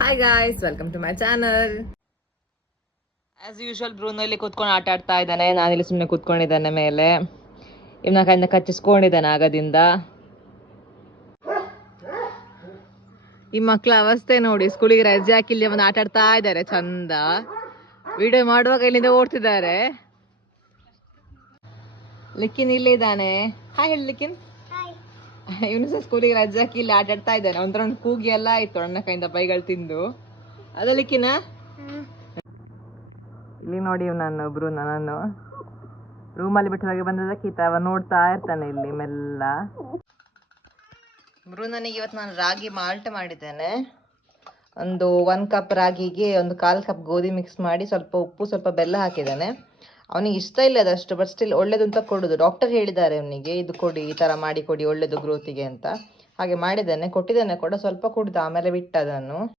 Hi guys, welcome to my channel. As usual Bruno ಇಲ್ಲಿ ಕೂತ್ಕೊಂಡು ಆಟ ಆಡ್ತಾ ಇದ್ದಾನೆ. ನಾನಿಲ್ಲಿ ಸುಮ್ಮನೆ ಕೂತ್ಕೊಂಡಿದ್ದಾನೆ ಮೇಲೆ. ಇವನ ಕೈಯಿಂದ ಕಚ್ಚಿಸ್ಕೊಂಡಿದ್ದಾನೆ ಆಗದಿಂದ. ಈ ಮಕ್ಕಳ ಅವಸ್ಥೆ ನೋಡಿ, ಸ್ಕೂಲಿಗೆ ರಜೆ ಹಾಕಿ ಇಲ್ಲಿ ಒಂದು ಆಟ ಆಡ್ತಾ ಇದ್ದಾರೆ ಚಂದ. ವಿಡಿಯೋ ಮಾಡುವಾಗ ಇಲ್ಲಿಂದ ಓಡ್ತಿದ್ದಾರೆ. ಲಿಖಿನ್ ಇಲ್ಲಿ ಇದ್ದಾನೆ. ಹಾಯ್ ಹೇಳಿ ಲಿಖಿನ್. ಇವನು ಸಹ ಸ್ಕೂಲಿಗೆ ರಜೆ ಹಾಕಿ ಇಲ್ಲಿ ಆಟ ಆಡ್ತಾ ಇದ್ದಾನೆ. ಒಂಥರ ಒಂದು ಕೂಗಿ ಎಲ್ಲ ಆಯ್ತು ಅಣ್ಣ ಕೈಯಿಂದ ಬೈಗಳು ತಿಂದು. ಅದ ಲಿಖಿನ ಇಲ್ಲಿ ನೋಡಿ ಇವನನ್ನೊಬ್ರು ನನ್ನನ್ನು ರೂಮಲ್ಲಿ ಬಿಟ್ಟು ಹೋಗಿ ಬಂದದಕ್ಕೆ ಅವ ನೋಡ್ತಾ ಇರ್ತಾನೆ ಇಲ್ಲಿ ಮೆಲ್ಲ. ನನಗೆ ಇವತ್ತು ನಾನು ರಾಗಿ ಮಾಲ್ಟ್ ಮಾಡಿದ್ದೇನೆ. ಒಂದು 1 ಕಪ್ ರಾಗಿಗೆ ಒಂದು 1/4 ಕಪ್ ಗೋಧಿ ಮಿಕ್ಸ್ ಮಾಡಿ ಸ್ವಲ್ಪ ಉಪ್ಪು ಸ್ವಲ್ಪ ಬೆಲ್ಲ ಹಾಕಿದ್ದಾನೆ. ಅವನಿಗೆ ಇಷ್ಟ ಇಲ್ಲ ಅದಷ್ಟು, ಬಟ್ ಸ್ಟಿಲ್ ಒಳ್ಳೇದು ಅಂತ ಕೊಡುದು. ಡಾಕ್ಟರ್ ಹೇಳಿದ್ದಾರೆ ಅವನಿಗೆ ಇದು ಕೊಡಿ, ಈ ತರ ಮಾಡಿ ಕೊಡಿ, ಒಳ್ಳೇದು ಗ್ರೋತಿಗೆ ಅಂತ. ಹಾಗೆ ಮಾಡಿದ್ದೇನೆ, ಕೊಟ್ಟಿದ್ದೇನೆ ಕೂಡ. ಸ್ವಲ್ಪ ಕುಡಿದ, ಆಮೇಲೆ ಬಿಟ್ಟ ಅದನ್ನು.